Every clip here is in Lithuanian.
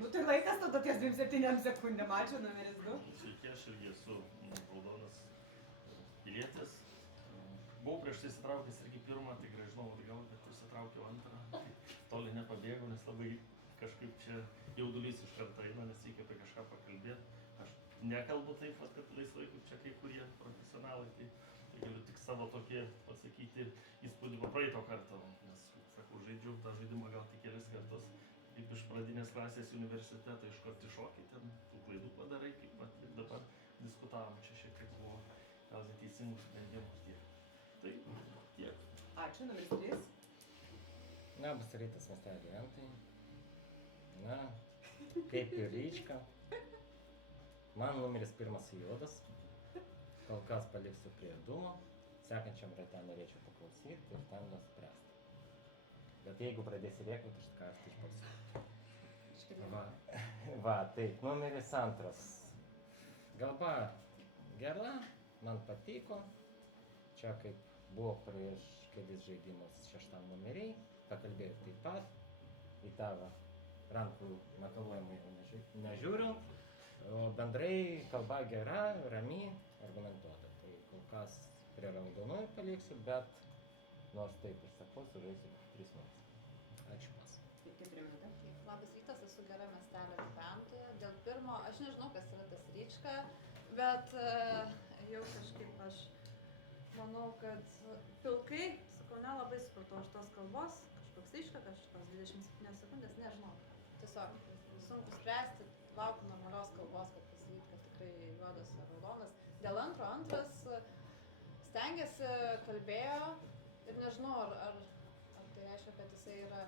Nu tai laikas tada ties 27 sekundėm, ačiū, numeris 2. Sveiki, aš irgi esu raudonas pilietis. Buvau prieš tai įsitraukęs irgi pirmą, tai grįžau atgal, bet įsitraukiau antrą. Toli nepabėgau, nes labai kažkaip čia jaudulys iš karto eina, nes reikia apie kažką pakalbėti. Aš nekalbu taip, kad laisvai kaip čia kai kurie profesionalai, tai galiu tik savo tokį pasakyti įspūdį po praeito karto, nes, sakau, žaidžiu tą žaidimą gal tik kelis kartus. Kaip iš pradinės klasės universiteto iškart iššokį, ten tų klaidų padarai, kaip pat ir dabar diskutavom, čia šiek tiek buvo gal neteisingų sprendimų tiek. Tai tiek. Ačiū, numeris 3. Labas rytas, miestelio gyventojai. Na, kaip ir Ryčka. Man numeris 1 juodas. Kol kas paliksiu prie dūmo. Sekančiam rate norėčiau paklausyti ir tam nuspręsti. Bet jeigu pradėsi rėkti, aš ką aš išpasakysiu. Va, taip, numeris 2. Galba gera, man patiko. Čia kaip buvo prieš kelis žaidimus 6 numeriai, pakalbėjau taip pat. Į tavo rankų makaluojamą jau nežiūriu. O bendrai kalba gera, rami, argumentuota. Tai kol kas prie raudonųjų paliksiu, bet nors taip ir sakau, sužaisiu 3 minutės. Ačiū pas. 4 minutės. Labas rytas, esu gera miestelio gyventoja. Dėl pirmo, aš nežinau, kas yra tas Ryčka, bet jau kažkaip aš manau, kad pilkai, sakau, nelabai supratau aš tos kalbos, kažkoks Ryčka, kažkoks 27 sekundės, nežinau. Tiesiog sunku spręsti, laukiu normalios kalbos, kad pasakyti, kad tikrai juodas ar raudonas. Dėl antras stengiasi, kalbėjo ir nežinau, ar tai reiškia, kad jisai yra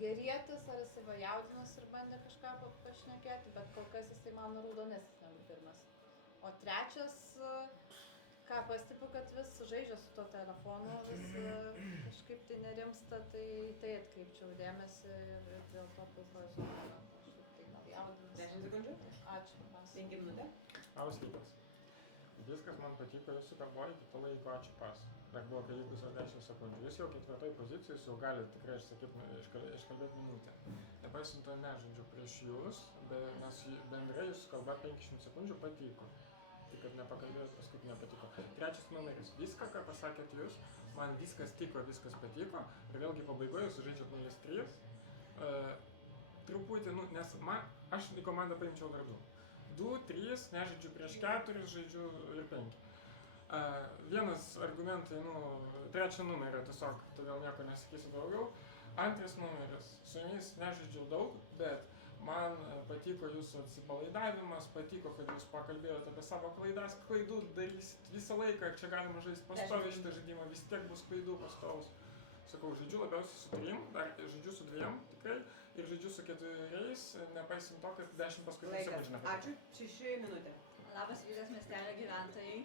gerietis, ar jisai va jaudinas ir bandė kažką pašnekėti, bet kol kas jisai man raudonesnis negu pirmas. O trečias, ką pastebiu, kad vis žaidžia su tuo telefonu, vis kažkaip tai nerimsta, tai atkreipčiau dėmesį ir dėl to pilkoju su mano. Tai gal jaudinas. 10 sekundžių. Ačiū. 5 minutės. Labas rytas. Viskas man patiko jūsų kalboje, iki to laiko ačiū pas. Dar buvo prilipusios 10 sekundžių. Jūs jau 4 pozicijai, jūs jau galite tikrai iškalbėti minutę. Nepaisant to nežaidžiu prieš jūs, nes bendrai jūsų kalba 500 sekundžių patiko. Tik kad nepakalbėjus, paskui nepatiko. 3 numeris. Viską, ką pasakėt jūs, man viskas tiko, viskas patiko. Ir vėlgi pabaigoje jūs žaidžiat 0-3. Truputį, nes aš į komandą paimčiau dar 2. 2, 3, nežaidžiu prieš 4, žaidžiu ir 5. Vienas argumentai, 3 numerio tiesiog, todėl nieko nesakysiu daugiau. 2 numeris, su jumis nežaidžiau daug, bet man patiko jūsų atsipalaidavimas, patiko, kad jūs pakalbėjote apie savo klaidas. Klaidų darysit visą laiką, čia galima žaisti pastoviai šitą žaidimą, vis tiek bus klaidų pastovus. Sakau, žaidžiu labiausiai su 3, dar žaidžiu su 2 tikrai ir žaidžiu su 4, nepaisant to, kad 10 paskutinių sekundžių nepatiko. Ačiū, 6 minutė. Labas rytas, miestelio gyventojai.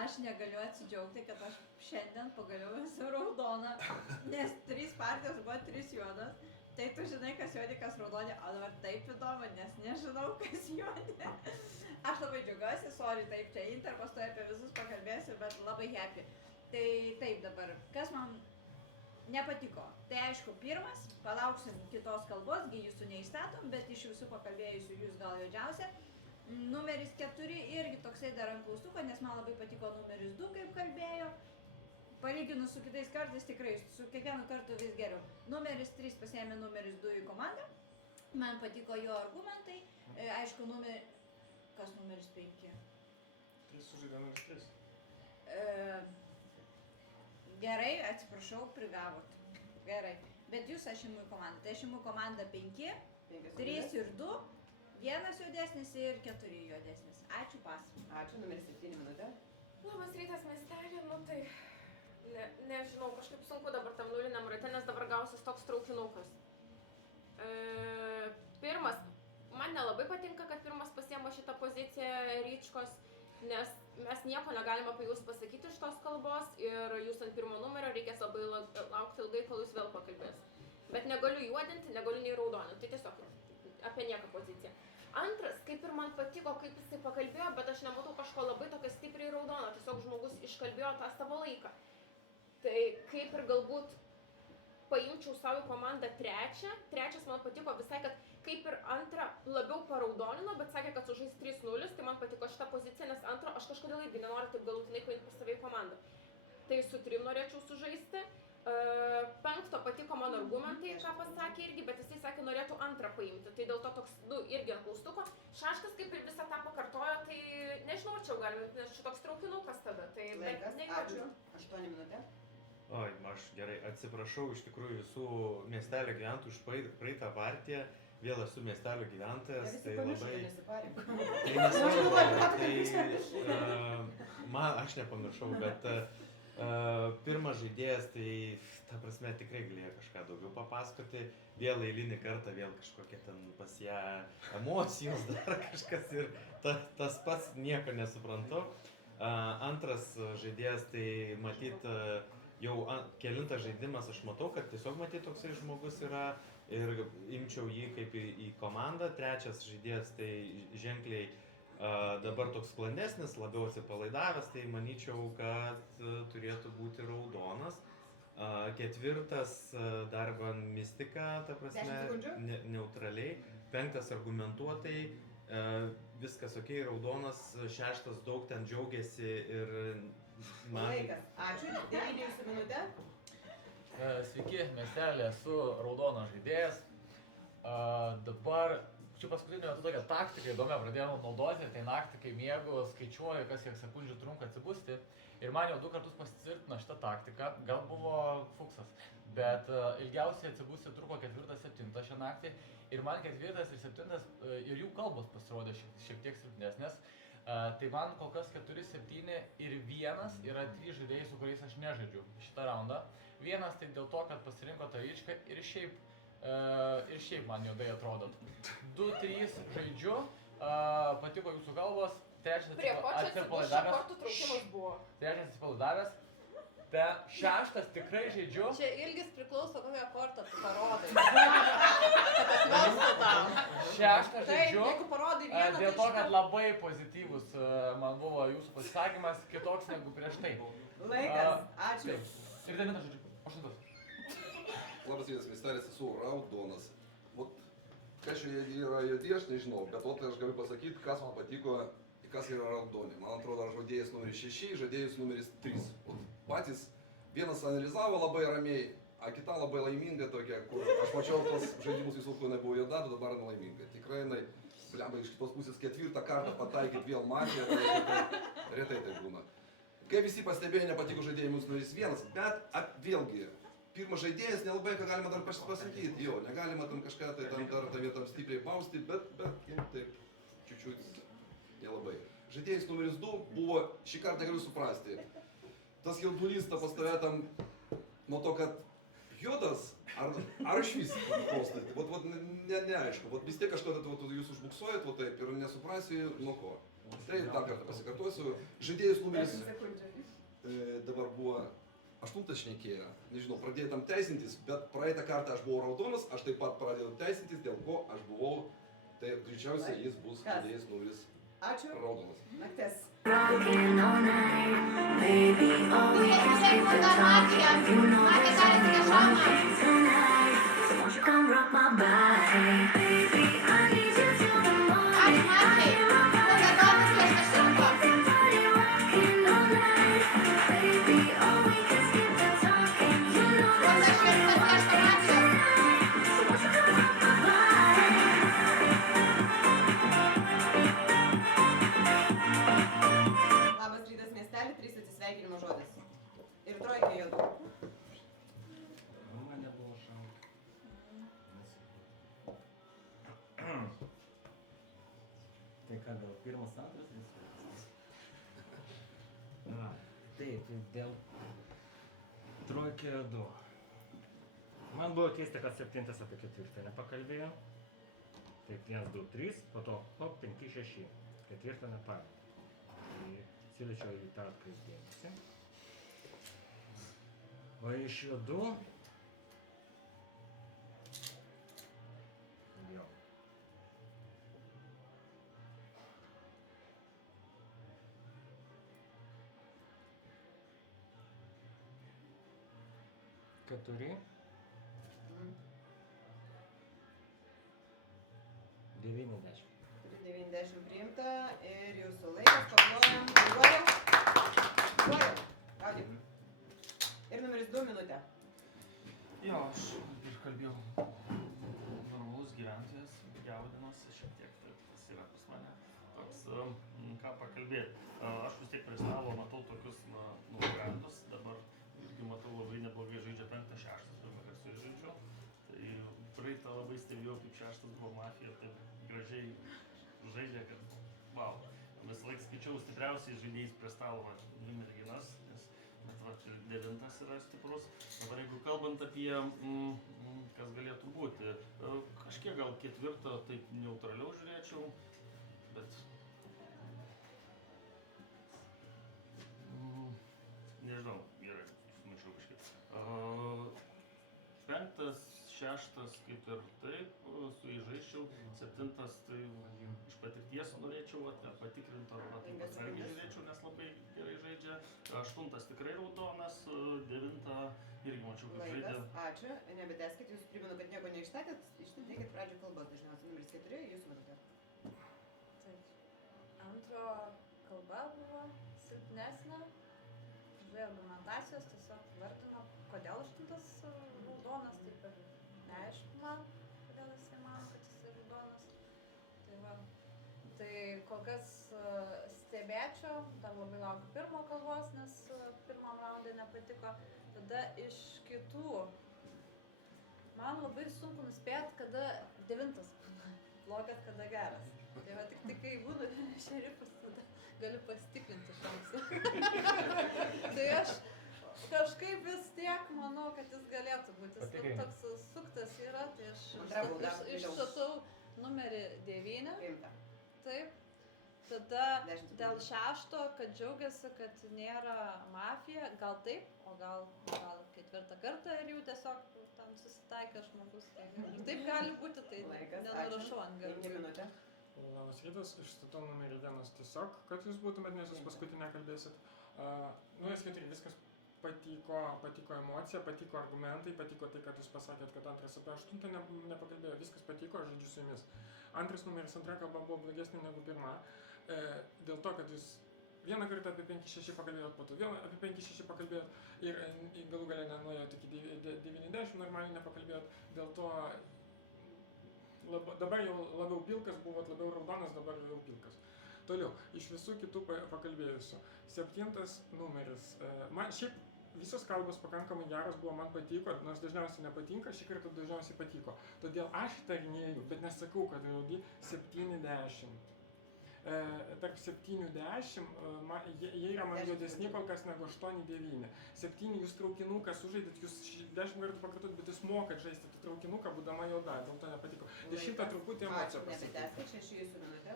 Aš negaliu atsidžiaugti, kad aš šiandien pagaliau esu raudona, nes 3 partijos buvo 3 juodas. Tai tu žinai, kas juodi, kas raudoni, o dabar taip įdomu, nes nežinau, kas juodi. Aš labai džiaugiuosi, sorry, taip, čia interpas, tai apie visus pakalbėsiu, bet labai happy. Tai taip dabar, kas man nepatiko. Tai aišku, pirmas, palauksim kitos kalbos, jūsų neįstatom, bet iš visų pakalbėjusių jūs gal juodžiausia. Numeris 4 irgi toksai dar ant klaustuko, nes man labai patiko numeris 2, kaip kalbėjo. Palyginus su kitais kartais tikrai, su kiekvienu kartu vis geriau. Numeris 3 pasiėmė numeris 2 į komandą. Man patiko jo argumentai. Aišku, kas numeris 5? 3 sužaidė numeris 3. Gerai, atsiprašau, prigavot. Gerai. Bet jūs aš imu į komandą. Tai aš imu komandą 5, 3 ir 2, 1 juodesnis ir 4 juodesnis. Ačiū pas. Ačiū, numeris 7 minutė. Labas rytas, miestelį, tai nežinau, kažkaip sunku dabar tam nuliniam rate, nes dabar gausis toks traukinukas. Pirmas, man nelabai patinka, kad pirmas pasiema šitą poziciją Ryčkos, nes mes nieko negalime apie jūs pasakyti iš tos kalbos ir jūs ant 1 numerio reikės labai laukti ilgai, kol jūs vėl pakalbės. Bet negaliu juodinti, negaliu nei raudoninti, tai tiesiog apie nieką poziciją. Antras, kaip ir man patiko, kaip jisai pakalbėjo, bet aš nematau kažko labai tokio stipriai raudono, tiesiog žmogus iškalbėjo tą savo laiką. Tai kaip ir galbūt paimčiau savo į komandą trečias man patiko visai, kad kaip ir antrą labiau paraudonino, bet sakė, kad sužais 3-0, tai man patiko šitą poziciją, nes antro aš kažkodėl irgi nenoriu taip galutinai paimti pas save į komandą. Tai su 3 norėčiau sužaisti. 5 patiko mano argumentai, ką pasakė irgi, bet jisai sakė, norėtų antrą paimti, tai dėl to toks, irgi ant klaustuko. 6 kaip ir visą tą pakartojo, tai nežinau, čia jau galime, nes čia toks traukinukas tada, tai Laikas, nejaučiu. 8 minutės. Oi, aš gerai atsiprašau iš tikrųjų visų miestelio gyventojų už praeitą partiją. Vėl esu miestelio gyventojas, Visi tai pamiršo, labai... kad nesiparėm. Tai nesvarbu, aš nepamiršau, bet pirmas žaidėjas, tai ta prasme tikrai galėjo kažką daugiau papasakoti. Vėl eilinį kartą, vėl kažkokia ten pas ją emocijos, dar kažkas ir tas pats nieko nesuprantu. Antras žaidėjas, tai matyt, jau kelintas žaidimas aš matau, kad tiesiog matyt toksai žmogus yra ir imčiau jį kaip į komandą. Trečias žaidėjas, tai ženkliai dabar toks sklandesnis, labiau atsipalaidavęs, tai manyčiau, kad turėtų būti raudonas. Ketvirtas dar van mistika, ta prasme, neutraliai. Penktas argumentuotai, viskas ok, raudonas. Šeštas daug ten džiaugiasi ir man... Laikas. Ačiū. 9 minutė. Sveiki, miestelė, esu raudonas žaidėjas. Dabar čia paskutiniu metu tokią taktiką įdomią pradėjau naudoti, tai naktį, kai miegu, skaičiuoju, kas kiek sekundžių trunka atsibusti. Ir man jau 2 kartus pasitvirtino šitą taktiką, gal buvo fuksas, bet ilgiausiai atsibusti truko 4-7 šią naktį. Ir man 4 ir 7 ir jų kalbos pasirodė šiek tiek silpnesnės. Tai man kol kas 4, 7 ir 1 yra 3 žaidėjai, su kuriais aš nežaidžiu šitą raundą. 1 tai dėl to, kad pasirinko tą ryčką ir šiaip man juodai atrodo. 2, 3 žaidžiu, patiko jūsų kalbos, 3 atsipalaidavęs. Trečias atsipalaidavęs. 6 tikrai žaidžiu. Čia ilgis priklauso, kokią kortą tu parodai. 6 Taip, žaidžiu. jeigu parodai vieną, Dėl to, kad labai pozityvus man buvo jūsų pasisakymas, kitoks negu prieš tai. Laikas. Ačiū. Ir 9 žaidžiu. 8. Labas rytas, miestelis, esu raudonas. Vat, kas čia yra juodi, aš nežinau, bet vat aš galiu pasakyti, kas man patiko, kas yra raudoni. Man atrodo, žaidėjas numeris 6, žaidėjas numeris 3. Patys vienas analizavo labai ramiai, a kita labai laiminga tokia, kur aš mačiau tos žaidimus visų, kur nebuvo juoda, tu dabar nelaiminga. Tikrai jinai, blemba, iš kitos pusės 4 kartą pataikyt vėl matė, tai retai tai būna. Kaip visi pastebėjo, nepatiko žaidėjimus numeris 1, bet vėlgi, pirmas žaidėjas nelabai ką galima dar pasakyti, jo, negalima tam kažką tai tam dar tą vietą stipriai pausti, bet taip, čiučiut nelabai. Žaidėjas numeris 2 buvo, šį kartą negaliu suprasti. Tas jaudulys pas tave tam, nuo to, kad juodas, ar iš vis klausyti, vat neaišku, vat vis tiek kažkada jūs užbuksuojat, vat taip, ir nesuprasi nuo ko. Tai dar kartą pasikartosiu, žaidėjas numeris dabar buvo 8 šnekėjo, nežinau, pradėjau tam teisintis, bet praeitą kartą aš buvau raudonas, aš taip pat pradėjau teisintis, dėl ko aš buvau, tai greičiausiai jis bus žaidėjas numeris raudonas. Naktis. Sveikinimo žodis. Ir trojka juodų. Man nebuvo šalta. Tai ką, gal pirmas, antras viskas? Taip, dėl trojka juodų. Man buvo keista, kad 7 apie 4 nepakalbėjo. Taip, 1, 2, 3, po to 5, 6. 4 nepakalbėjo. Siūlyčiau į tą atkreipdėmėsi. O iš juodų... Jo. Keturi. Jo, aš ir kalbėjau, normalus gyventojas, jaudinosi šiek tiek, tai tas yra pas mane toks, ką pakalbėti. Aš vis tiek prie stalo matau tokius grandus, dabar irgi matau labai neblogai žaidžia 5-6, pirmą kartą žaidžiu. Tai praeitą labai stebėjau, kaip 6 buvo Mafija, taip gražiai žaidžia, kad wow. Visą laiką skaičiau stipriausiais žaidėjais prie stalo, dvi merginas, nes net 9 yra stiprus. Dabar jeigu kalbant apie, kas galėtų būti, kažkiek gal 4 taip neutraliau žiūrėčiau, bet nežinau, gerai, sumaišau kažkiek. 5, 6 kaip ir taip, su jais žaisčiau, 7 tai iš patirties norėčiau patikrinti, ar taip atsargiai žiūrėčiau, nes labai gerai žaidžia. 8 tikrai raudonas, 9 irgi mačiau, kaip žaidė. Laikas, ačiū, nebeteskit, jūs primenu, kad nieko neišstatėt, ištindėkit pradžių kalbos, dažniausiai numeris 4, jūsų minutė. Taip. Antro kalba buvo silpnesnė, žai argumentacijos, tiesiog vardino, kodėl 8 raudonas, taip ir neaišku man, kodėl jisai mano, kad jisai raudonas. Tai va, tai kol kas stebėčiau, dar labai laukiu pirmo kalbos, nes pirmam raundai nepatiko. Tada iš kitų, man labai sunku nuspėti, kada 9 blogas, kada geras. Tai va tik kai būna šerifas, tada galiu pasitikrinti iš anksto. Tai aš kažkaip vis tiek manau, kad jis galėtų būti. Jis toks suktas yra, tai aš išstatau numerį 9. Taip. Tada dėl 6, kad džiaugiasi, kad nėra Mafija, gal taip, o gal 4 kartą ir jau tiesiog tam susitaikė žmogus. Ir taip gali būti, tai nenurašau ant garų. Labas rytas, išstatau numerį 1 tiesiog, kad jūs būtumėt, nes jūs paskutinę kalbėsit. Numeris 4 viskas patiko emocija, patiko argumentai, patiko tai, kad jūs pasakėt, kad 2 apie 8 nepakalbėjo, viskas patiko, aš žaidžiu su jumis. 2 numeris 2 kalba buvo blogesnė negu 1, dėl to, kad jūs vieną kartą apie 5-6 pakalbėjot, po to vėl apie 5-6 pakalbėjot ir galų galę nenuėjot iki 90, normaliai nepakalbėjot, dėl to dabar jau labiau pilkas, buvot labiau raudonas, dabar jau pilkas. Toliau, iš visų kitų pakalbėjusių. 7 numeris. Man šiaip visos kalbos pakankamai geros buvo, man patiko, nors dažniausiai nepatinka, šį kartą dažniausiai patiko. Todėl aš tarinėjau, bet nesakau, kad raudy 7-10. Tarp 7-10, jie yra man juodesni kol kas negu 8-9. 7 jūs traukinuką sužaidėt, jūs 10 kartų pakartot, bet jūs mokat žaisti traukinuką, būdama juoda, dėl to nepatiko. 10 truputį emocija pasakė. Nebeteskit, 6 jūsų minutė.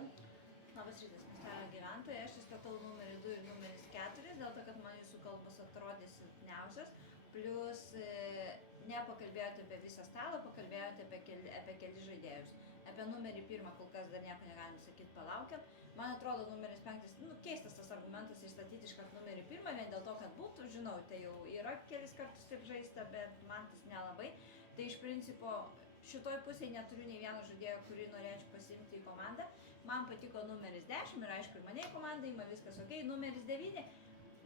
Labas rytas, miestelio gyventojai, aš įstatau numerį 2 ir numeris 4, dėl to, kad man jūsų kalbos atrodė silpniausios, plus nepakalbėjote apie visą stalą, pakalbėjote apie keli žaidėjus. Apie numerį 1 kol kas dar nieko negalim sakyti, palaukiat. Man atrodo, numeris 5, keistas tas argumentas įstatyti iškart numerį 1, vien dėl to, kad būtų, žinau, tai jau yra kelis kartus taip žaista, bet man tas nelabai. Tai iš principo šitoj pusėje neturiu nei vieno žaidėjo, kurį norėčiau pasiimti į komandą. Man patiko numeris 10 ir aišku, ir mane į komandą ima, viskas ok. Numeris 9,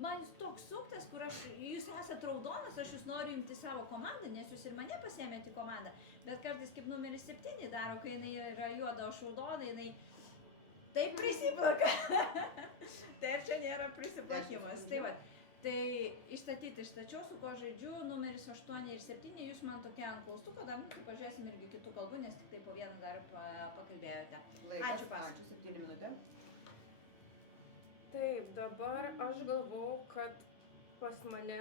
man jis toks suktas, kur jūs esate raudonas, aš jūs noriu imti savo komandą, nes jūs ir mane pasiėmėte į komandą. Bet kartais kaip numeris 7 daro, kai jinai yra juoda, o aš raudona, jinai taip prisiplaka. Tai ir čia nėra prisiplakimas. Tai va. Tai ištačiau, su kuo žaidžiu, numeris 8 ir 7, jūs man tokia ant klaustuko, dar pažiūrėsim irgi kitų kalbų, nes tik tai po vieną dar pakalbėjote. Ačiū, pas. Ačiū, 7 minutė. Taip, dabar aš galvau, kad pas mane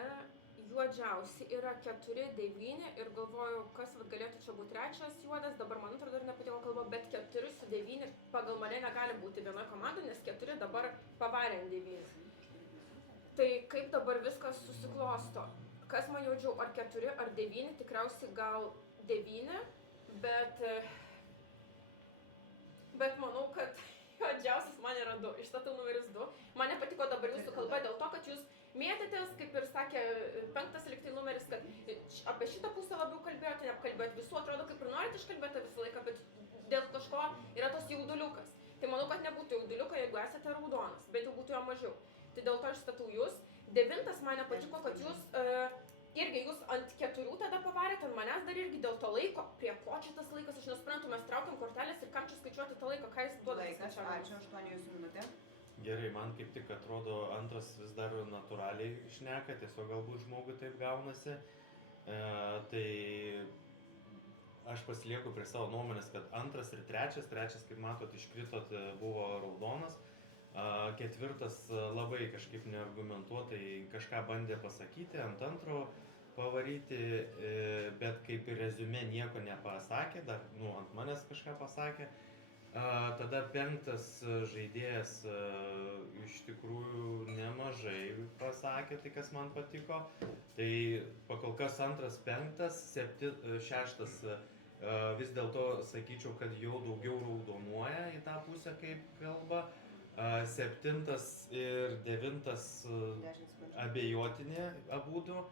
juodžiausi yra 4-9 ir galvoju, kas galėtų čia būti 3 juodas, dabar man atrodo dar nepatiko kalba, bet 4-9 pagal mane negali būti vienoje komandoje, nes 4 dabar pavarė ant 9. Tai kaip dabar viskas susiklosto? Kas man jaudžiau, ar 4, ar 9, tikriausiai gal 9, bet manau, kad juodžiausias man yra 2, išstatau numeris 2. Man nepatiko dabar jūsų kalba dėl to, kad jūs mėtėtės, kaip ir sakė 5 liktai numeris, kad apie šitą pusę labiau kalbėjote, neapkalbėjote visų, atrodo kaip ir norite iškalbėti visą laiką, bet dėl kažko yra tos jauduliukas. Tai manau, kad nebūtų jauduliuko, jeigu esate raudonas, bet jau būtų jo mažiau. Tai dėl to išstatau jūs. 9 man nepatiko, kad jūs irgi jūs ant 4 tada pavarėt, ant manęs dar irgi dėl to laiko. Prie ko čia tas laikas, aš nesuprantu, mes traukiam kortelės ir kam čia skaičiuoti tą laiką, ką jis duoda. Laikas, ačiū, 8 jūsų minutė. Gerai, man kaip tik atrodo antras vis dar natūraliai šneka, tiesiog galbūt žmogui taip gaunasi. Tai aš pasilieku prie savo nuomonės, kad antras ir trečias, kaip matot, iškritot, buvo raudonas. Ketvirtas labai kažkaip neargumentuotai kažką bandė pasakyti, ant antro pavaryti, bet kaip ir reziumė nieko nepasakė, dar ant manęs kažką pasakė. Tada penktas žaidėjas iš tikrųjų nemažai pasakė, tai kas man patiko. Tai pakol kas antras, penktas, šeštas vis dėlto sakyčiau, kad jau daugiau raudonuoja į tą pusę, kaip kalba. Septintas ir devintas abejotini abudu.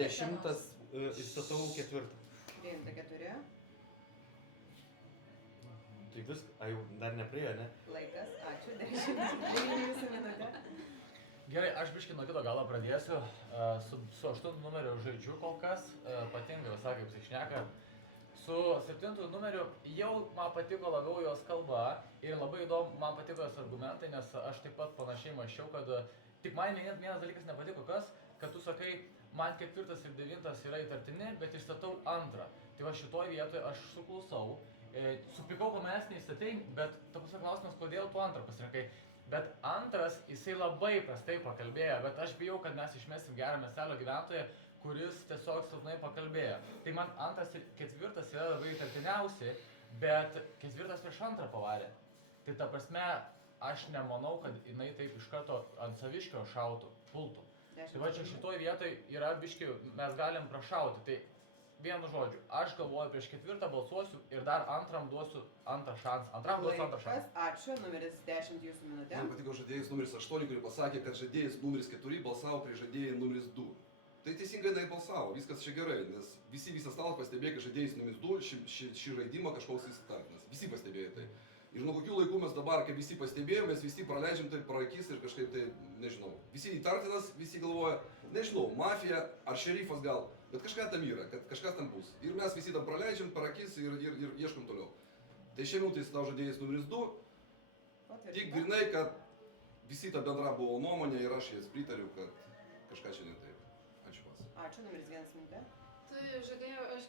Dešimtas įstatau ketvirtą. 9-4. Tai vis, jau dar nepriejo, ne? Laikas, ačiū, 10 jūsų minutė. Gerai, aš biškį nuo kito galo pradėsiu. Su 8 numeriu žaidžiu kol kas, patinka visai kaip šneka. Su 7 numeriu jau man patiko labiau jos kalba ir labai įdomu, man patiko jos argumentai, nes aš taip pat panašiai mąsčiau, kad tik man vienas dalykas nepatiko kas, kad tu sakai, man 4 ir 9 yra įtartini, bet išstatau antrą. Tai va šitoj vietoje aš suklausau. Supikau, ko manęs neįstatei, bet ta pusė klausimas, kodėl tu antrą pasirinkai. Bet antras, jisai labai prastai pakalbėjo, bet aš bijau, kad mes išmesim gerą miestelio gyventoją, kuris tiesiog silpnai pakalbėjo. Tai man antras ir 4 yra labai įtartiniausi, bet 4 prieš antrą pavarė. Tai ta prasme, aš nemanau, kad jinai taip iš karto ant saviškio šautų, pultų. Tai va čia šitoj vietoj yra biški, mes galim prašauti. Tai vienu žodžiu, aš galvoju prieš 4 balsuosiu ir dar antram duosiu antrą šansą. Antram duosiu antrą šansą. Ačiū, numeris 10 jūsų minutė. Man patiko žaidėjas numeris 8, kurį pasakė, kad žaidėjas numeris 4 balsavo prieš žaidėją numeris 2. Tai teisingai jinai balsavo, viskas čia gerai, nes visas stalas pastebėjo, kad žaidėjas numeris 2 šį žaidimą kažkoks įsitartinas. Visi pastebėjo tai. Ir nuo kokių laikų mes dabar, kai visi pastebėjom, mes visi praleidžiam tai pro akis ir kažkaip tai, nežinau, visi įtartinas, visi galvoja, nežinau, mafija ar šerifas gal, bet kažką tam yra, kad kažkas tam bus. Ir mes visi tam praleidžiam pro akis ir ieškom toliau. Tai šią minutę įstatau žaidėjas numeris 2, tik grinai, kad visi ta bendra buvo nuomonė ir aš jas pritariu, kad kažką čia ne taip. Ačiū pas. Ačiū, numeris 1 minutė. Tai žaidėjau, aš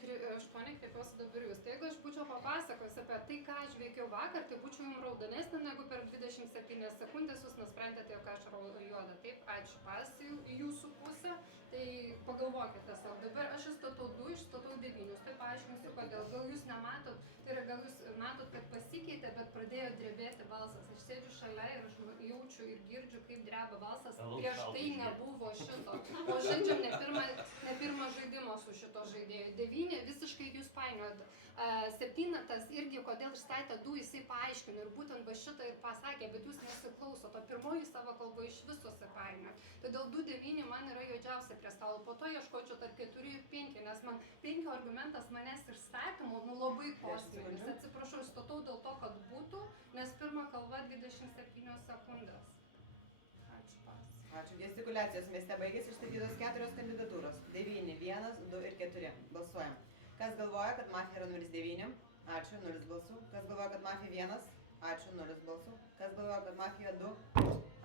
8 kreipiuosi dabar jūs. Tai jeigu aš būčiau papasakojus apie tai, ką aš veikiau vakar, tai būčiau jums raudonesnė negu per 27 sekundės jūs nusprendėte, jog aš juoda. Taip, ačiū pas į jūsų pusę. Tai pagalvokite savo. Dabar aš įstatau 2, išstatau 9. Tai paaiškinsiu, kodėl. Gal jūs nematot, tai yra gal jūs matot, kad pasikeitė, bet pradėjo drebėti balsas. Aš sėdžiu šalia ir aš jaučiu ir girdžiu, kaip dreba balsas. Prieš tai nebuvo šito. O žaidžiam ne pirmą žaidimą su šito žaidėjų. 9 visiškai jūs painiojat. 7 irgi, kodėl išstatė 2, jisai paaiškino ir būtent va šitą ir pasakė, bet jūs nesiklausot. O pirmoji savo kalba iš viso painiojat. Todėl 2-9 man yra juodžiausia prie stalo. Po to ieškočiau tarp 4 ir 5, nes man 5 argumentas manęs ir statymo, labai kosminis. Atsiprašau, įstatau dėl to, kad būtų, nes pirma kalba 27 sekundės. Ačiū pas. Ačiū. Gestikuliacijos mieste baigėsi išstatytos 4 kandidatūros. 9, 1, 2 ir 4. Balsuojam. Kas galvoja, kad mafija yra numeris 9? Ačiū, 0 balsų. Kas galvoja, kad mafija 1? Ačiū, 0 balsų. Kas galvoja, kad mafija 2?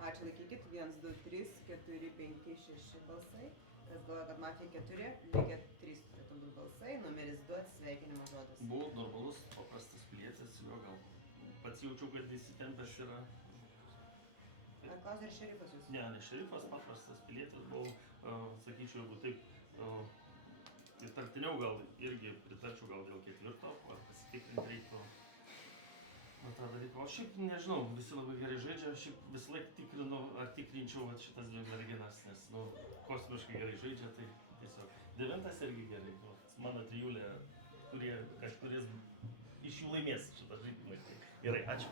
Ačiū, laikykit. 1, 2, 3, 4, 5, 6 balsai. Kas galvoja, kad mafija 4? Lygia 3 turėtų būti balsai. Numeris 2, atsisveikinimo žodis. Buvau normalus, paprastas pilietis, jo gal pats jaučiau, kad įsitempęs yra. Ar klausė ir šerifas jūs? Ne šerifas, paprastas pilietis buvau, sakyčiau, jeigu taip įtartiniau gal irgi pritarčiau gal dėl 4, ar pasitikrinti reiktų tą dalyką. O šiaip nežinau, visi labai gerai žaidžia, šiaip visą laiką tikrinu, ar tikrinčiau šitas 2 merginas, nes kosmiškai gerai žaidžia, tai tiesiog 9 irgi gerai. Mano trijulė, kurie kažkuris iš jų laimės šitą žaidimą. Gerai, ačiū.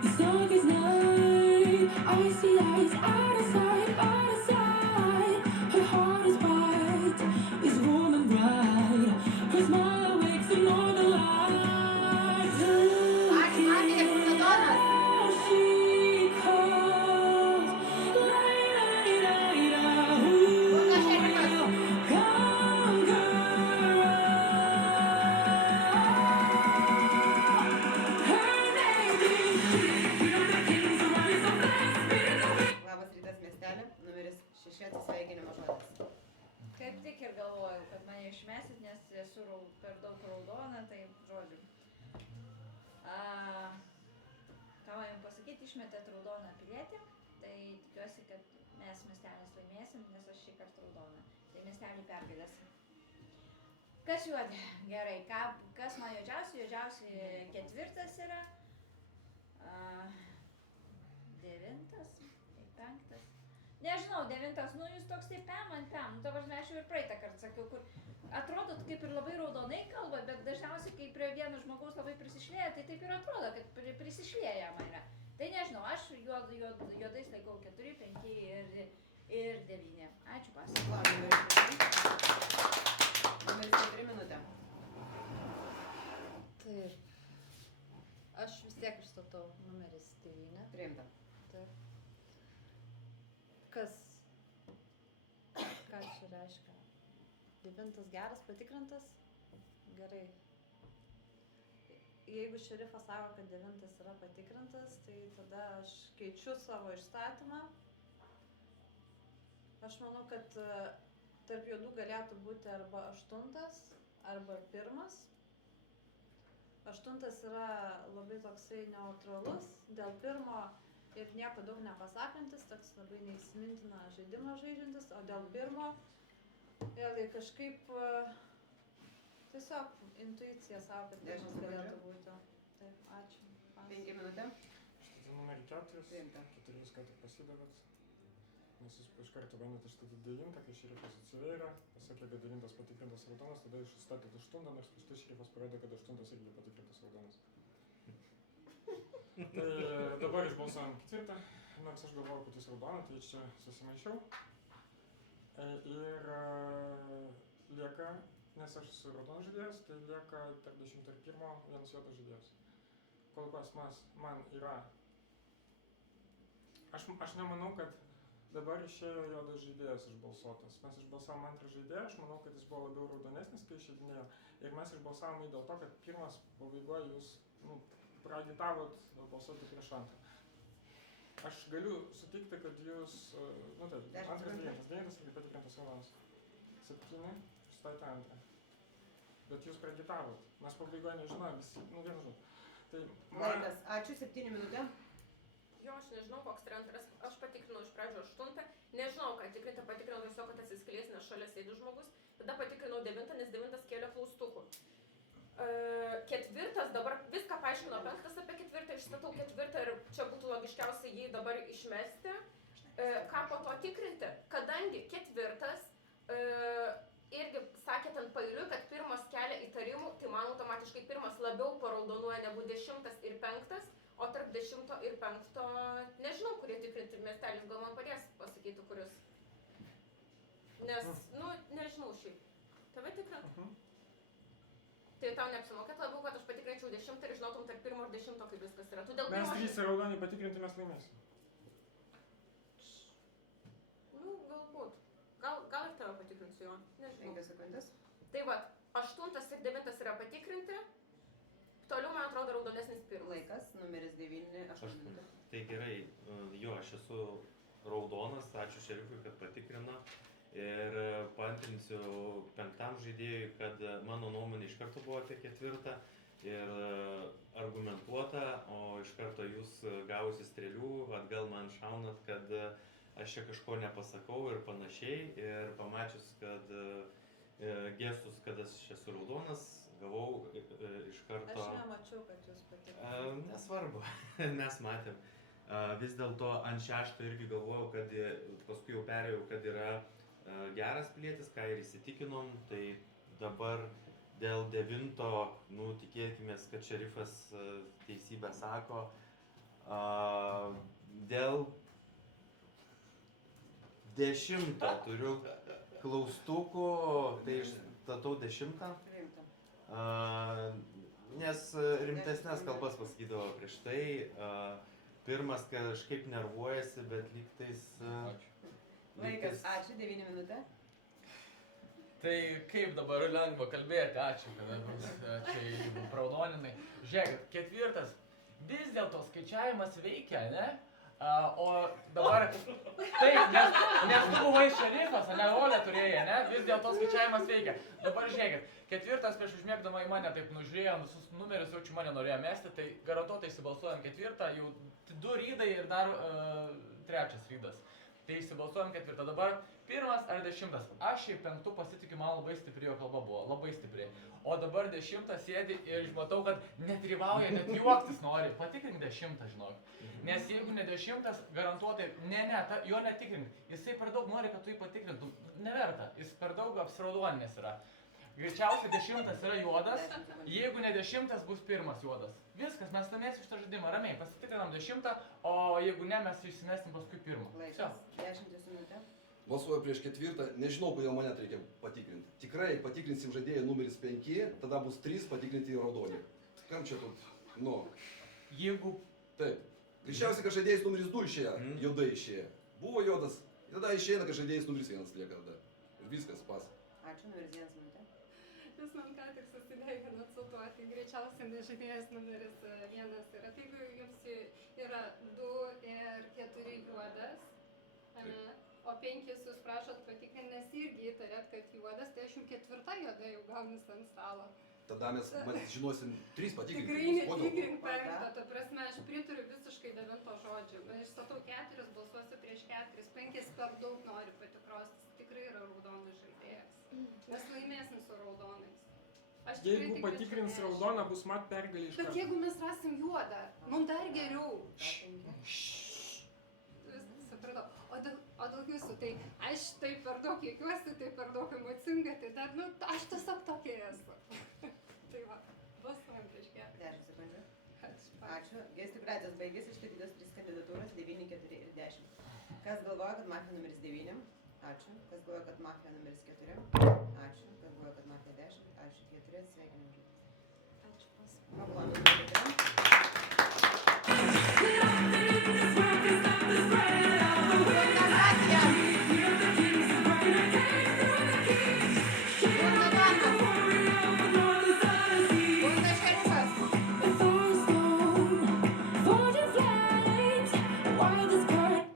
It's all see eyes out of sight, out of sight. Her heart is white, is warm and bright. Her smile wakes in all the light. Ačiū, Mafija, Raudonas. She calls, light, light, light, Lukas Šerifas. Labas rytas, miestelė. Numeris 6 atsisveikinimo žodis. Kaip tik ir galvojau, kad mane išmesit, nes esu per daug raudona, tai žodžiu. Ką man jums pasakyti, išmetėt raudoną pilietį, tai tikiuosi, kad mes miestelis laimėsim, nes aš šį kartą raudona. Tai miestelį pergalės. Kas juodi? Gerai, kas man juodžiausia? Juodžiausiai 4 yra. 9, tai 5. Nežinau, 9, nu jūs toks taip pem. Nu, dabar aš jau ir praeitą kartą sakiau, kur atrodot kaip ir labai raudonai kalba, bet dažniausiai, kai prie vieno žmogaus labai prisišlėja, tai taip ir atrodo, kad prisišlėja man yra. Tai nežinau, aš juodais laikau 4, 5 ir 9. Ačiū, pasakau. Numeris 4 minutė. Taip. Aš vis tiek išstatau numeris 9. Priimta. Taip. Ką čia reiškia? 9 geras, patikrintas? Gerai. Jeigu šerifas sako, kad 9 yra patikrintas, tai tada aš keičiu savo išstatymą. Aš manau, kad tarp juodų galėtų būti arba 8, arba 1. 8 yra labai toksai neutralus, dėl 1 ir nieko daug nepasakantis, toks labai neįsimintina žaidimą žaidžiantis, o dėl 1 vėlgi kažkaip tiesiog intuicija savo, kad 1 galėtų būti. Taip, ačiū. 5 minutė. Štai numerį 4, Priimta. 4 ką tik pasidavėt. Nes jūs iš karto bandėte išstatyti 9, kai šerifas atsivėrė, pasakė, kad 9 patikrintas raudonas, tada išstatėt 8, nors prieš tai šerifas parodė, kad 8 irgi patikrintas raudonas. Tai dabar išbalsuojam 4, nors aš galvojau, kad jūs raudona, tai čia susimaišiau. Ir lieka, nes aš esu raudonas žaidėjas, tai lieka tarp 10 ir 1 vienas juodas žaidėjas. Kol kas man yra... Aš nemanau, kad dabar išėjo juodas žaidėjas išbalsuotas. Mes išbalsavom antrą žaidėją, aš manau, kad jis buvo labiau raudonesnis, kai išeidinėjo. Ir mes išbalsavom jį dėl to, kad pirmas pabaigoje jūs praagitavot balsuoti prieš antrą. Aš galiu sutikti, kad jūs, antras 9 irgi patikrintas raudonas. 7, išstatė antrą. Bet jūs praagitavot. Mes pabaigoje nežinojom, visi, vienu žodžiu. Tai Laikas. Ačiū, 7 minutė. Jo, aš nežinau, koks yra antras. Aš patikrinau iš pradžio 8. Nežinau, ką tikrinti, patikrinau tiesiog, kad atsiskleis, nes šalia sėdi žmogus. Tada patikrinau 9, nes 9 kėlė klaustukų. 4, dabar viską paaiškino 5 apie 4, išstatau 4 ir čia būtų logiškiausia jį dabar išmesti. Ką po to tikrinti? Kadangi 4 irgi sakėt ant pailiui, kad 1 kelia įtarimų, tai man automatiškai 1 labiau paraudonuoja negu 10 ir 5. O tarp 10 ir 5, nežinau, kurie tikrinti miestelis, gal man padės pasakyti, kuris. Nes, nežinau šiaip. Tave tikrint? Tai tau neapsimokėt labiau, kad aš patikrinčiau 10 ir žinotum tarp 1 ir 10, kaip viskas yra. Mes 3 raudonį patikrinti, mes laimėsim. Galbūt. Gal ir tave patikrinsiu jo, nežinau. 5 sekundės. Tai va, 8 ir 9 yra patikrinti. Toliau, man atrodo, raudonesnis 1. Laikas, numeris 9, 8 minutė. Tai gerai, jo, aš esu raudonas, ačiū šerifui, kad patikrino. Ir paantrinsiu 5 žaidėjui, kad mano nuomonė iš karto buvo apie 4 ir argumentuota, o iš karto jūs gavusi strėlių, atgal man šaunat, kad aš čia kažko nepasakau ir panašiai. Ir pamačius, kad gestus, kad aš esu raudonas, gavau iš karto... Aš nemačiau, kad jūs patikrinate. Nesvarbu, mes matėm. Vis dėlto ant 6 irgi galvojau, kad paskui jau perėjau, kad yra geras pilietis, ką ir įsitikinom. Tai dabar dėl 9, tikėkimės, kad šerifas teisybę sako. Dėl 10 turiu klaustukų, tai išstatau 10. Priimta. Nes rimtesnės kalbas pasakydavo prieš tai. Pirmas kažkaip nervuojasi, bet lygtais... Laikas, ačiū, 9 minutė. Tai kaip dabar lengva kalbėti, ačiū, kad čia praudoninai. Žiūrėkit, 4. Vis dėlto skaičiavimas veikia, ne? O dabar, taip, nes tu buvai šerifas, ne rolę turėjai, ne? Vis dėlto skaičiavimas veikia. Dabar žiūrėkit, 4. prieš užmėgdama į mane taip nužiūrėjom visus numerius, jaučiu mane norėjo mesti, tai garantuotai įsibalsuojam 4, jau 2 rydai ir dar 3 rydas. Tai įsibalsuojam 4. Dabar 1 ar 10. Aš į 5 pasitikiu, man labai stipri jo kalba buvo, labai stipri. O dabar 10 sėdi ir matau, kad net rivauja, net juoktis nori. Patikrink 10, žinok. Nes jeigu ne 10, garantuotai, jo netikrink. Jisai per daug nori, kad tu jį patikrintum. Neverta, jis per daug apsiraudoninės yra. Greičiausiai 10 yra juodas, jeigu ne 10 bus 1 juodas. Viskas, mes laimėsim šitą žaidimą, ramiai, pasitikrinam 10, o jeigu ne, mes išsimesim paskui 1. Laikas, 10 minutė. Balsuoju prieš 4, nežinau, kodėl mane reikia patikrinti. Tikrai patikrinsim žaidėją numeris 5, tada bus 3 patikrinti raudonį. Kam čia тут, nu? Jeigu... Taip. Greičiausiai, kad žaidėjas numeris 2 išėjo, juodai išėjo. Buvo juodas, tada išeina, kad žaidėjas numeris 1 lieka tada. Ir viskas, pas. Ačiū, numeris 1 minutė. Jūs man ką tik susidėkinat su tuo, tai greičiausiai žaidėjas numeris 1 yra. Tai jeigu jums yra 2 ir 4 juodas, o 5 jūs prašot patikrinti, nes irgi įtarėt, kad juodas, tai aš jums 4 juoda jau gaunis ant stalo. Tada mes žinosim 3 patikrinti. Tikrai netikrink 5, ta prasme, aš pritariu visiškai 9 žodžių. Aš statau 4, balsuosiu prieš 4, 5 per daug nori patikros, tikrai yra raudonas žaidėjas. Mes laimėsim su raudonais. Jeigu patikrins raudoną, bus mat pergalė iš karto. Bet jeigu mes rasim juodą, mums dar geriau. Supratau. O dėl jūsų, tai aš taip per daug jėgiuosi, tai per daug emocinga, tai dar, nu, aš tiesiog tokia esu. Tai va, balsuojam prieš 4. 10 sekundžių. Ačiū. Gestikuliacijos baigėsi, išstatytos 3 kandidatūros, 9, 4 ir 10. Kas galvoja, kad mafija numeris 9? Ačiū. Kas galvoja, kad mafija numeris 4? Ačiū. Kas galvoja, kad mafija 10? Ačiū. 4. Sveikinimų žodžiu. Ačiū pas. Paplanu.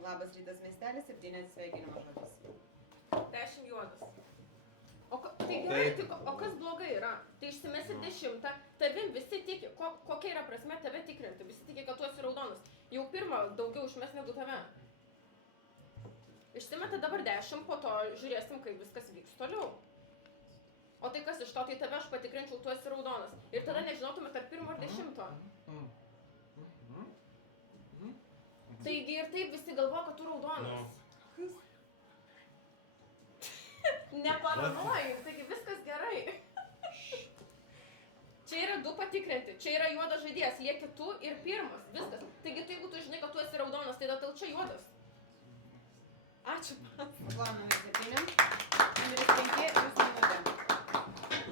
Labas rytas miestelis, 7 sveikinimo žodis. 10 juodas. Tai gerai, o kas blogai yra? Tai išsimesi 10, tavim visi tiki. Kokia yra prasme tave tikrinti? Visi tiki, kad tu esi raudonas. Jau 1 daugiau išmes negu tave. Išsimeta dabar 10, po to žiūrėsim, kaip viskas vyks toliau. O tai kas iš to, tai tave aš patikrinčiau, tu esi raudonas. Ir tada nežinotume tarp 1 ir 10. Taigi ir taip visi galvoja, kad tu raudonas. Neparanoji, taigi viskas gerai. Čia yra 2 patikrinti, čia yra juodas žaidėjas, lieki tu ir 1, viskas. Taigi tai jeigu tu žinai, kad tu esi raudonas, tai tada čia juodas. Ačiū. Planu numeris 7, numeris 5, jūs minutė.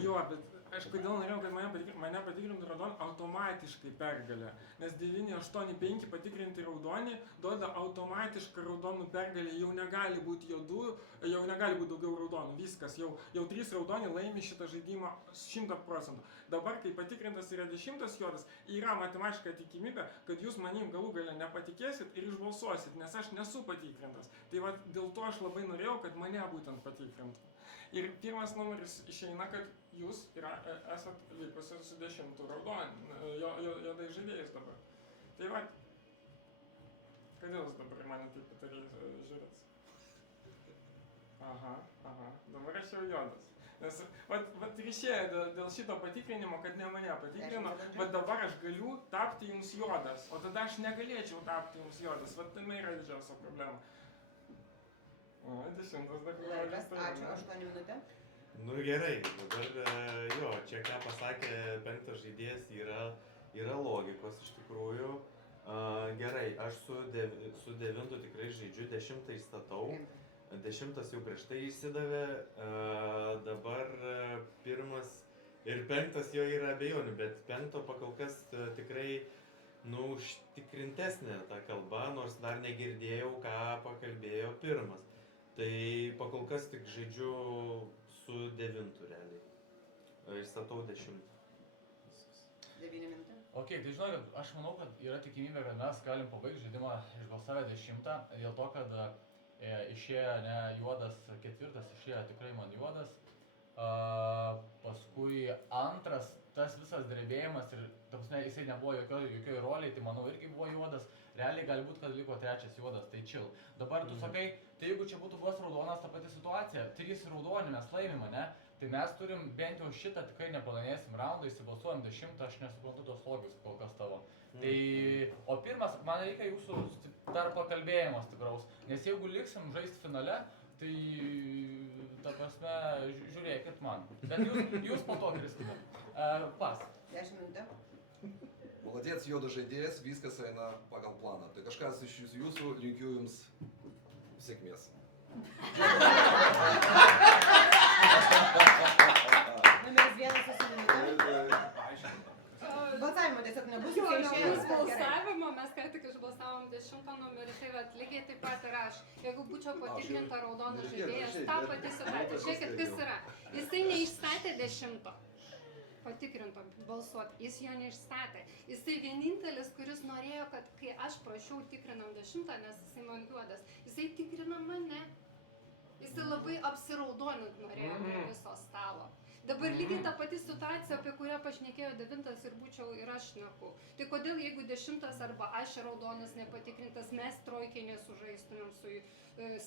Jo, bet aš kodėl norėjau, kad mane patikrintų raudoną automatiškai pergalę. Nes 9, 8, 5 patikrinti raudonį duoda automatišką raudonų pergalę, jau negali būti juodų, jau negali būti daugiau raudonų, viskas, jau 3 raudonį laimi šitą žaidimą 100%. Dabar, kai patikrintas yra 10 juodas, yra matematiška tikimybė, kad jūs manim galų gale nepatikėsit ir išbalsuosit, nes aš nesu patikrintas. Tai va, dėl to aš labai norėjau, kad mane būtent patikrintų. Ir 1 numeris išeina, kad jūs esat likusi su 10 juodai žaidėjais dabar. Tai va, kodėl jūs dabar mane taip žiūrėt? Aha, dabar aš jau juodas. Nes, vat ir išėjo dėl šito patikrinimo, kad ne mane patikrino, bet dabar aš galiu tapti jums juodas, o tada aš negalėčiau tapti jums juodas, vat tame yra didžiausia problema. O, 10 dar Laikas, ačiū, 8 minutė. Nu gerai, dabar jo, čia ką pasakė 5 žaidėjas yra logikos iš tikrųjų. Gerai, aš su 9 tikrai žaidžiu, 10 statau. 10 jau prieš tai išsidavė, dabar 1 ir 5 jo yra abejonių, bet 5 pakol kas tikrai užtikrintesnė ta kalba, nors dar negirdėjau, ką pakalbėjo 1. Tai pakol kas tik žaidžiu su 9 realiai. Išstatau 10. 9 minutės. Ok, tai žinokit, aš manau, kad yra tikimybė, kad mes galim pabaigti žaidimą išbalsavę 10, dėl to, kad išėjo ne juodas 4, išėjo tikrai man juodas. Paskui 2, tas visas drebėjimas ir, ta prasme, jisai nebuvo jokioj roliai, tai manau irgi buvo juodas. Realiai gali būti, kad liko 3 juodas, tai chill. Dabar tu sakai, tai jeigu čia būtų buvęs raudonas, ta pati situacija, 3 raudoni mes laimim, ne? Tai mes turim bent jau šitą tikrai nepralaimėsim raundą, įsibalsuojam 10, aš nesuprantu tos logikos kol kas tavo. Tai, o 1, man reikia jūsų dar pakalbėjimo stipraus, nes jeigu liksim žaisti finale, tai, ta prasme, žiūrėkit man. Bet jūs po to kriskite. Pas. 10 minutės. Молодец, juodas žaidėjas, viskas eina pagal planą. Tai kažkas iš jūsų linkiu jums sėkmės. Numeris 1 su minutėm. Balsavimo tiesiog nebus, Jo, kai išėjo nebus viskas gerai. balsavimo, mes ką tik išbalsavom 10 numerį, tai vat lygiai taip pat ir aš. Jeigu būčiau patikrinta raudonas žaidėjas, ta pati situacija. Žiūrėkit, kas yra. Jisai neišstatė 10. Patikrinto balsuoti, jis jo neišstatė. Jisai vienintelis, kuris norėjo, kad kai aš prašiau tikrinam 10, nes jisai man juodas, jisai tikrina mane. Jisai labai apsiraudonint norėjo prie viso stalo. Dabar lygiai ta pati situacija, apie kurią pašnekėjo 9 ir būčiau ir aš šneku. Tai kodėl jeigu 10 arba aš raudonas nepatikrintas, mes trojkiai nesužaistumėm su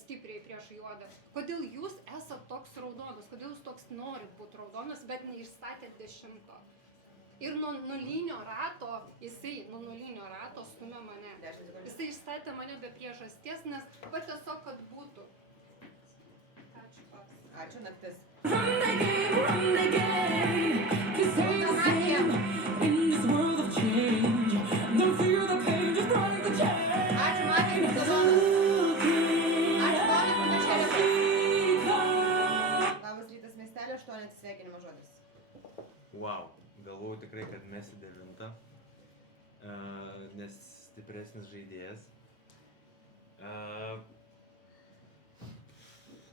stipriai prieš juodą? Kodėl jūs esat toks raudonas, kodėl jūs toks norit būti raudonas, bet neišstatėt 10? Ir nuo nulinio rato, jisai nuo nulinio rato stumia mane. Jisai išstatė mane be priežasties, nes pat tiesiog, kad būtų. Ačiū pas. Ačiū, naktis. Run again, 'cause ain't same in this world of change. Don't feel the pain, just break the chain. Ačiū, Matei, Raudonas. Ačiū, Donai, panašiai. Labas rytas, miestelė, 8 atsisveikinimo žodis. Wow, galvoju tikrai, kad mesi 9, nes stipresnis žaidėjas.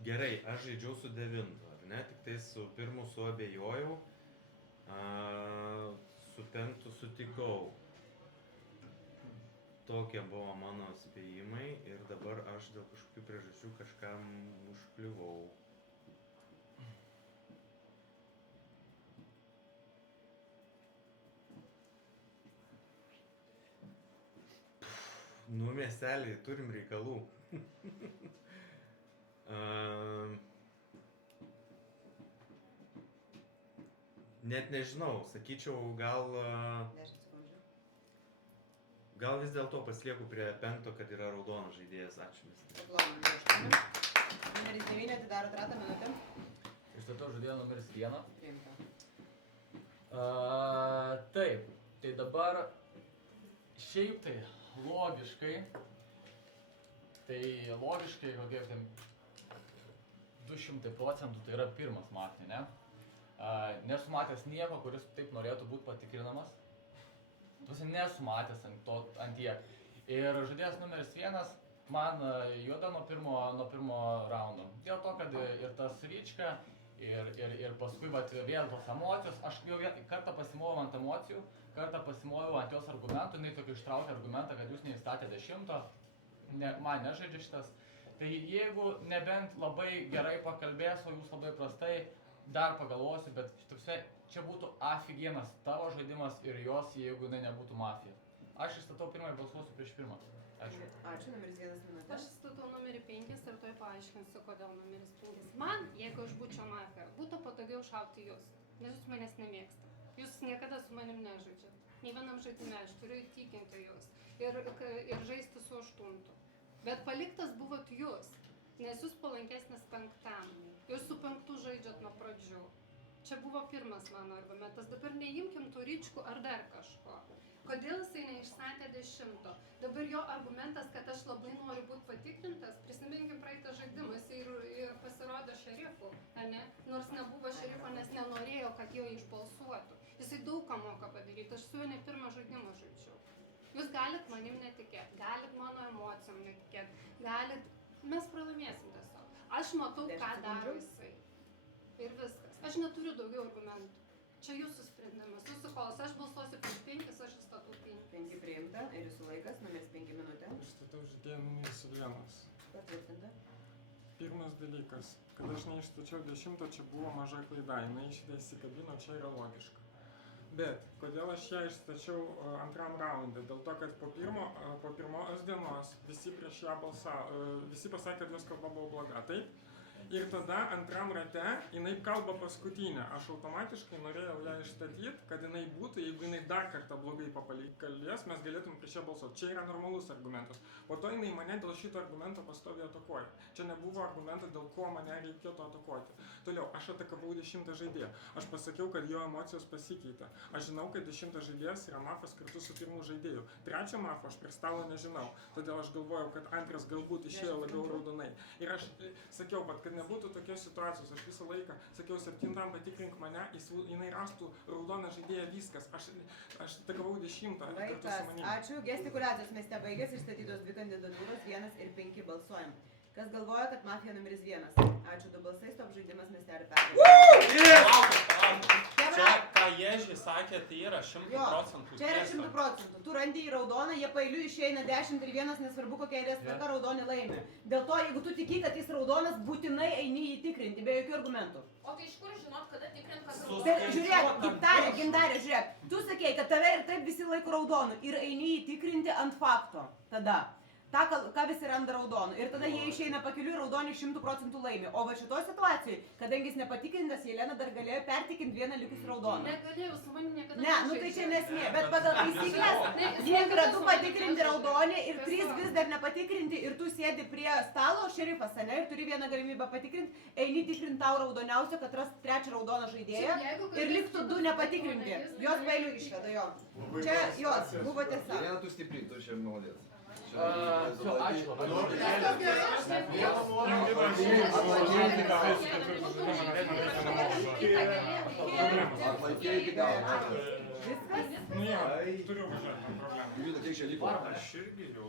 Gerai, aš žaidžiau su 9, ar ne? Tik tai su 1 suabejojau, su 5 sutikau. Tokie buvo mano spėjimai ir dabar aš dėl kažkokių priežasčių kažkam užkliuvau. Nu, miesteliai, turim reikalų. Net nežinau, sakyčiau, gal 10 sekundžių. gal vis dėlto pasilieku prie 5, kad yra raudonas žaidėjas. Ačiū visi. Aplodų numeris 8. Numeris 9 atidarot ratą minutėm. Išstatau žaidėją numeris 1. Priimta. Taip, tai dabar šiaip tai logiškai, kokie ten 200% tai yra 1 matė, ne? Nesu matęs nieko, kuris taip norėtų būti patikrinamas. Tuosi nesu matęs ant tiek. Ir žaidėjas numeris 1 man juoda nuo pirmo raundo. Dėl to, kad ir tas ryčka, ir paskui vėl tos emocijos. Aš jau kartą pasimoviau ant emocijų, kartą pasimoviau ant jos argumentų, jinai tokį ištraukė argumentą, kad jūs neįstatė 10, man nežaidžia šitas. Tai jeigu nebent labai gerai pakalbės, o jūs labai prastai, dar pagalvosiu, bet čia būtų afigienas tavo žaidimas ir jos, jeigu jinai nebūtų mafija. Aš išstatau 1 ir balsuosiu prieš 1. Ačiū. Ačiū, numeris 1 minutė. Aš statau numerį 5 ir tuoj paaiškinsiu, kodėl numeris 5. Man, jeigu aš būčiau mafija, būtų patogiau šauti jūs, nes jūs manęs nemėgstate. Jūs niekada su manim nežaidžiat. Nei vienam žaidime aš turiu įtikinti jūs ir žaisti su 8. Bet paliktas buvot jūs, nes jūs palankesnis 5. Jūs su 5 žaidžiat nuo pradžių. Čia buvo 1 mano argumentas. Dabar neimkim tų ryčkų ar dar kažko. Kodėl jisai neišstatė 10? Dabar jo argumentas, kad aš labai noriu būti patikrintas, prisiminkim praeitą žaidimą, jisai ir šerifo, nes nenorėjo, kad jo išbalsuotų. Jisai daug ką moka padaryti, aš su juo ne pirmą žaidimą žaidžiau. Jūs galit manim netikėti, galit mano emocijom netikėti, galit... Mes pralaimėsim tiesiog. Aš matau, ką daro jisai. Ir viskas. Aš neturiu daugiau argumentų. Čia jūsų sprendimas, jūsų kolas. Aš balsuosiu prieš 5, aš įstatau 5. 5 priimta ir jūsų laikas, numeris 5 minutė. Išstatau žaidėją numeris 1. Patvirtinta. Pirmas dalykas, kad aš neišstačiau 10, čia buvo maža klaida, jinai įsikabino, čia yra logiška. Bet kodėl aš ją išstačiau antram raunde? Dėl to, kad po pirmos dienos visi prieš ją visi pasakė, kad jos kalba buvo bloga, taip? Ir tada antram rate jinai kalba paskutinę. Aš automatiškai norėjau ją išstatyti, kad jinai būtų, jeigu jinai dar kartą blogai kalbės, mes galėtume prieš ją balsuoti. Čia yra normalus argumentas. Po to jinai mane dėl šito argumento pastoviai atakuoja. Čia nebuvo argumentas, dėl ko mane reikėtų atakuoti. Toliau, aš atakavau 10 žaidėją. Aš pasakiau, kad jo emocijos pasikeitė. Aš žinau, kad 10 žaidėjas yra mafas kartu su pirmu žaidėju. Trečią mafą aš prie stalo nežinau. Todėl aš galvojau, kad antras galbūt išėjo labiau raudonai. Ir aš sakiau, kad nebūtų tokios situacijos. Aš visą laiką sakiau, 7 patikrink mane, jinai rastų raudoną žaidėją, viskas. Aš atakavau 10 kartu su manimi. Ačiū. Gestikuliacijos mieste baigėsi, išstatytos 2 kandidatūros, 1 ir 5 balsuojam. Kas galvoja, kad mafija numeris 1? Ačiū, 2 balsai, stop žaidimas miestelį pergalė. Čia, ką Ježiai sakė, tai yra 100%. Čia yra 100%. Tu randi į raudoną, jie pailiui išeina 10 ir 1, nesvarbu kokia eilės tvarka, raudonį laimi. Dėl to, jeigu tu tiki, kad jis raudonas, būtinai eini jį tikrinti, be jokių argumentų. O tai iš kur žinot, kada tikrint, kad Žiūrėk, gintarė, žiūrėk. Tu sakei, kad tave ir taip visi laiko raudonu ir eini jį tikrinti ant fakto. Tada. Ta, ką visi randa raudonų. Ir tada jie išeina pakeliui, raudonį 100% laimi. O va šitoj situacijoj, kadangi jis nepatikrintas, Jelena dar galėjo pertikinti vieną likusį raudoną. Negalėjau, su manim niekada Ne, nu tai čia nesmė, bet pagal taisyklės, jeigu yra 2 patikrinti raudonį ir 3 vis dar nepatikrinti ir tu sėdi prie stalo, šerifas, ne, ir turi vieną galimybę patikrinti, eini tikrinti tau raudoniausią, kad ras 3 raudoną žaidėją ir liktų 2 nepatikrinti. Jos pailiui išveda jo. Čia jos, buvo tiesa. Jelena, tu stipri, tu čia молодец. Ačiū labai. Viskas? Nu jo, turiu važiuoti, man problemą. Видно, kiek čia liko. Aš irgi jau.